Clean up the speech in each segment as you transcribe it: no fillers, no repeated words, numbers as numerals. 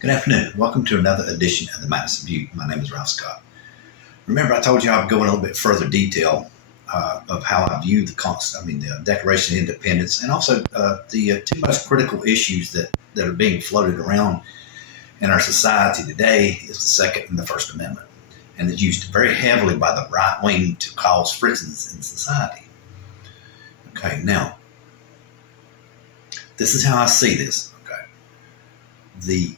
Good afternoon. Welcome to another edition of the Madison View. My name is Ralph Scott. Remember, I told you I would go in a little bit further detail of how I view the Declaration of Independence, and also the two most critical issues that are being floated around in our society today is the Second and the First Amendment, and it's used very heavily by the right wing to cause frictions in society. Okay, now this is how I see this. Okay, the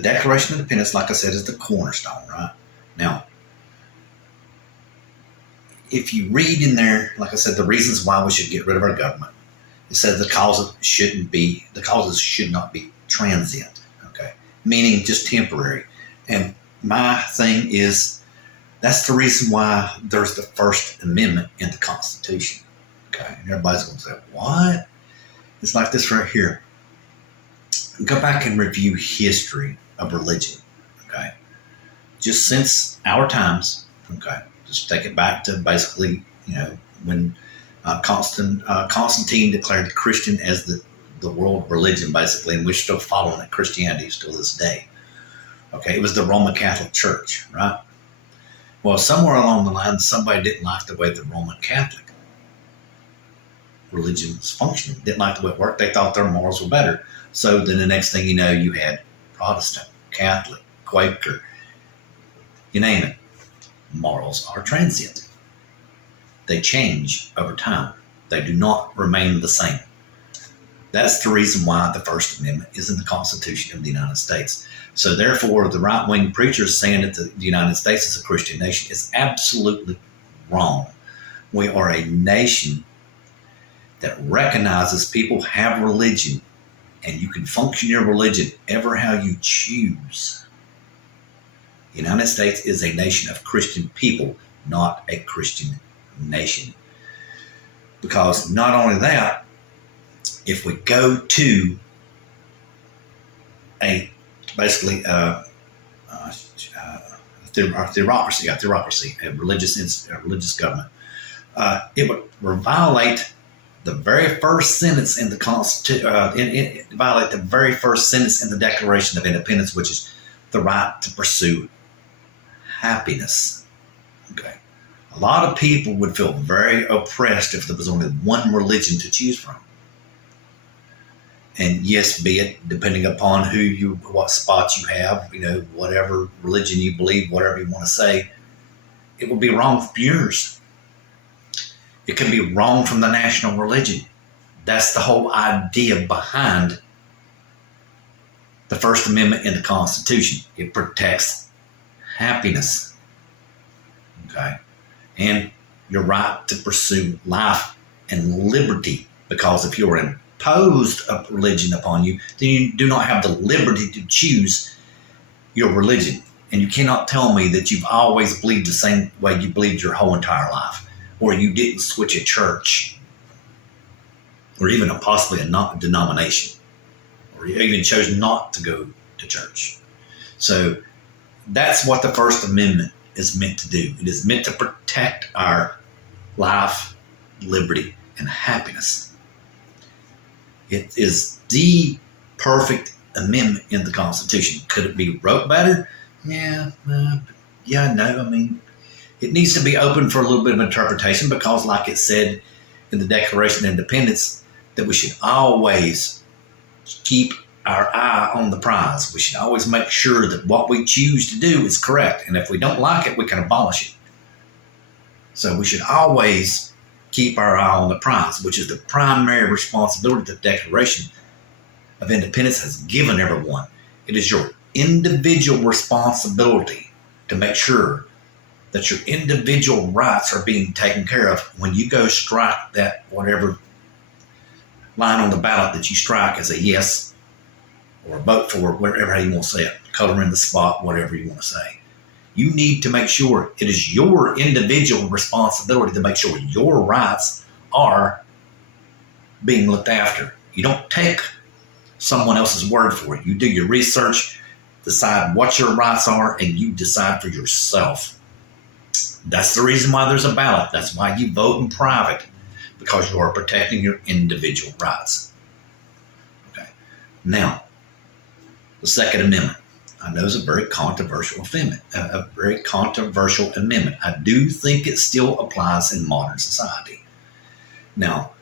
Declaration of Independence, like I said, is the cornerstone, right? Now, if you read in there, like I said, the reasons why we should get rid of our government, it says the causes should not be transient, okay? Meaning just temporary. And my thing is, that's the reason why there's the First Amendment in the Constitution, okay? And everybody's going to say, what? It's like this right here. Go back and review history of religion, okay? Just since our times, okay? Just take it back to basically, when Constantine declared Christian as the world religion, basically, and we're still following it. Christianity still this day. Okay, it was the Roman Catholic Church, right? Well, somewhere along the line, somebody didn't like the way the Roman Catholic religion was functioning, didn't like the way it worked. They thought their morals were better. So then the next thing you know, you had Protestant, Catholic, Quaker, you name it. Morals are transient. They change over time. They do not remain the same. That's the reason why the First Amendment is in the Constitution of the United States. So therefore, the right-wing preachers saying that the United States is a Christian nation is absolutely wrong. We are a nation that recognizes people have religion, and you can function your religion ever how you choose. The United States is a nation of Christian people, not a Christian nation. Because not only that, if we go to a theocracy, a religious government, it would violate the very first sentence in the Constitution, violate the very first sentence in the Declaration of Independence, which is the right to pursue happiness. Okay. A lot of people would feel very oppressed if there was only one religion to choose from. And yes, be it depending upon what spots you have, whatever religion you believe, whatever you want to say, it would be wrong from yours. It can be wrong from the national religion. That's the whole idea behind the First Amendment in the Constitution. It protects happiness, okay, and your right to pursue life and liberty. Because if you're imposed a religion upon you, then you do not have the liberty to choose your religion. And you cannot tell me that you've always believed the same way you believed your whole entire life, or you didn't switch a church, or even possibly a denomination, or you even chose not to go to church. So that's what the First Amendment is meant to do. It is meant to protect our life, liberty, and happiness. It is the perfect amendment in the Constitution. Could it be wrote better? Yeah, no. I mean, it needs to be open for a little bit of interpretation, because like it said in the Declaration of Independence, that we should always keep our eye on the prize. We should always make sure that what we choose to do is correct. And if we don't like it, we can abolish it. So we should always keep our eye on the prize, which is the primary responsibility that the Declaration of Independence has given everyone. It is your individual responsibility to make sure that your individual rights are being taken care of when you go strike that whatever line on the ballot that you strike as a yes or a vote for, whatever you want to say it, color in the spot, whatever you want to say. You need to make sure it is your individual responsibility to make sure your rights are being looked after. You don't take someone else's word for it. You do your research, decide what your rights are, and you decide for yourself. That's the reason why there's a ballot. That's why you vote in private, because you are protecting your individual rights. Okay. Now, The Second Amendment. I know it's a very controversial amendment. I do think it still applies in modern society. Now,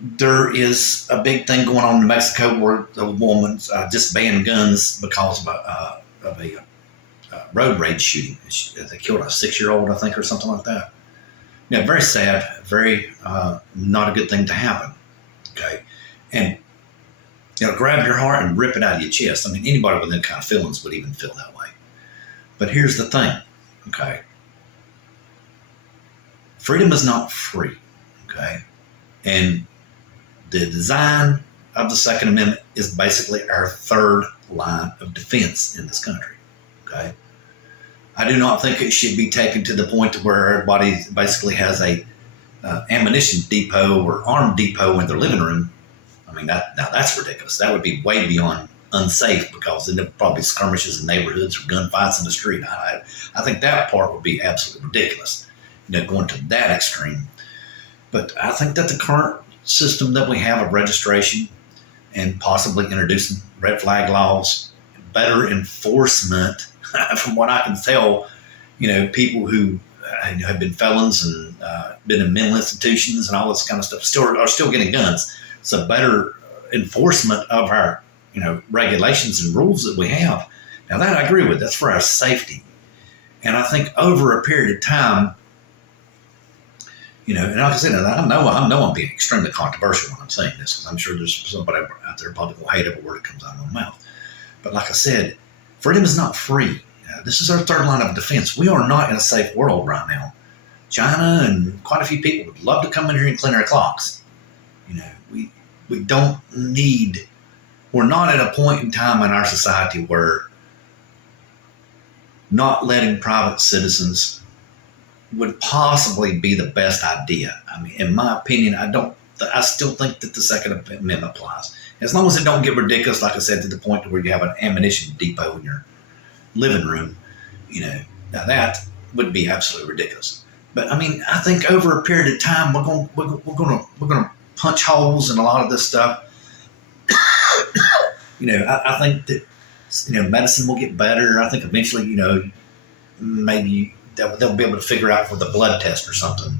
there is a big thing going on in New Mexico where the woman just banned guns because of a road rage shooting. They killed a 6-year-old, I think, or something like that. Yeah, very sad, very not a good thing to happen. Okay, and grab your heart and rip it out of your chest. I mean, anybody with that kind of feelings would even feel that way. But here's the thing, okay? Freedom is not free, okay? And the design of the Second Amendment is basically our third line of defense in this country, okay? I do not think it should be taken to the point where everybody basically has a ammunition depot or arm depot in their living room. I mean, now that's ridiculous. That would be way beyond unsafe because then there'd probably skirmishes in neighborhoods or gunfights in the street. I think that part would be absolutely ridiculous, going to that extreme. But I think that the current system that we have of registration and possibly introducing red flag laws, better enforcement, from what I can tell, people who have been felons and been in mental institutions and all this kind of stuff are still getting guns. So better enforcement of our, regulations and rules that we have. Now that I agree with. That's for our safety. And I think over a period of time, and like I said, I know I'm being extremely controversial when I'm saying this, because I'm sure there's somebody out there probably will hate every word that comes out of my mouth. But like I said, freedom is not free. This is our third line of defense. We are not in a safe world right now. China and quite a few people would love to come in here and clean our clocks. We don't need, we're not at a point in time in our society where not letting private citizens would possibly be the best idea. I mean, in my opinion, I still think that the Second Amendment applies. As long as it don't get ridiculous, like I said, to the point where you have an ammunition depot in your living room, now that would be absolutely ridiculous. But I mean, I think over a period of time, we're going to punch holes in a lot of this stuff. I think that, medicine will get better. I think eventually, maybe they'll be able to figure out with a blood test or something,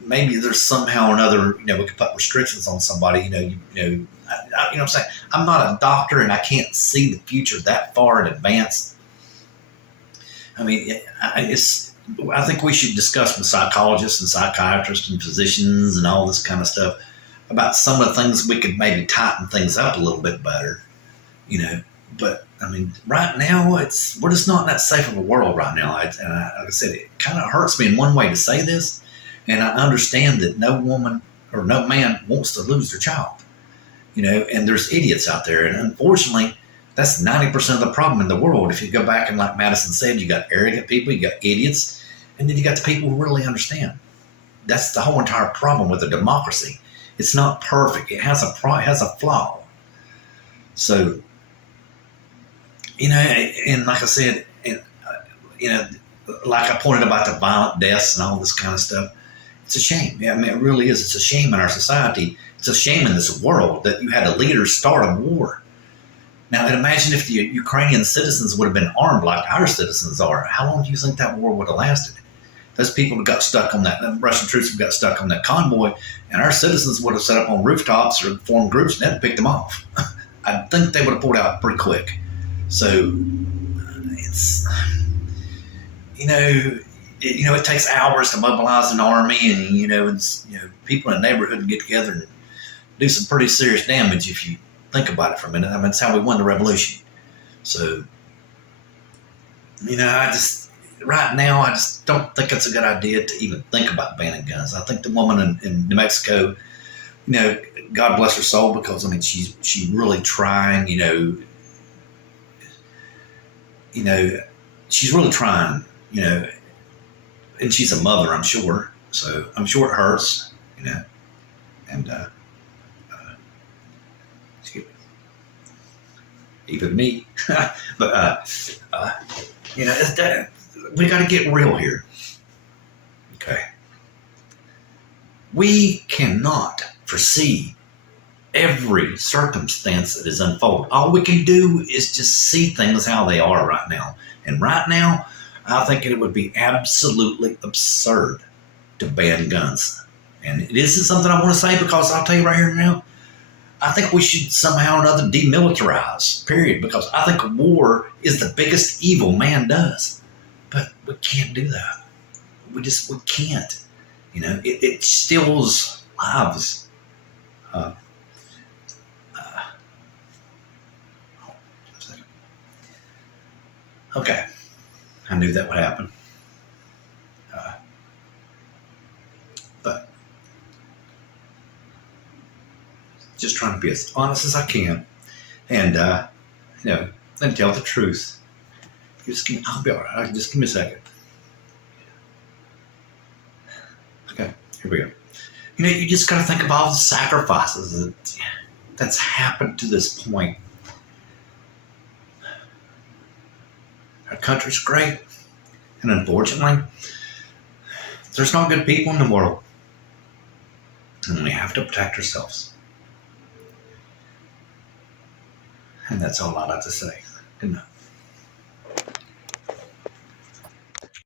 maybe there's somehow or another, we could put restrictions on somebody, what I'm saying? I'm not a doctor and I can't see the future that far in advance. I mean, I think we should discuss with psychologists and psychiatrists and physicians and all this kind of stuff about some of the things we could maybe tighten things up a little bit better, but I mean, right now we're just not in that safe of a world right now. Like I said, it kind of hurts me in one way to say this. And I understand that no woman or no man wants to lose their child, and there's idiots out there. And unfortunately, that's 90% of the problem in the world. If you go back and like Madison said, you got arrogant people, you got idiots, and then you got the people who really understand. That's the whole entire problem with a democracy. It's not perfect. It has a flaw. So, and like I said, like I pointed about the violent deaths and all this kind of stuff, it's a shame. I mean, it really is. It's a shame in our society. It's a shame in this world that you had a leader start a war. Now, imagine if the Ukrainian citizens would have been armed like our citizens are. How long do you think that war would have lasted? Those people got stuck on that, Russian troops got stuck on that convoy, and our citizens would have set up on rooftops or formed groups and had picked them off. I think they would have pulled out pretty quick. So it's, it takes hours to mobilize an army, and people in a neighborhood get together and do some pretty serious damage if you think about it for a minute. I mean, it's how we won the revolution. So, right now, I just don't think it's a good idea to even think about banning guns. I think the woman in New Mexico, God bless her soul, because I mean, she's really trying. She's really trying. And she's a mother, I'm sure. So I'm sure it hurts. And even me, but we got to get real here. Okay. We cannot foresee every circumstance that is unfolding. All we can do is just see things how they are right now. And right now, I think it would be absolutely absurd to ban guns. And this is something I want to say because I'll tell you right here and now, I think we should somehow or another demilitarize, period, because I think war is the biggest evil man does. But we can't do that. We can't. You know, it steals lives. Uh, okay, I knew that would happen. But just trying to be as honest as I can, and and tell the truth. I'll be all right. Just give me a second. Okay, here we go. You know, you just got to think of all the sacrifices that's happened to this point. Our country's great, and unfortunately, there's not good people in the world, and we have to protect ourselves. And that's all I'd like to say. Good night.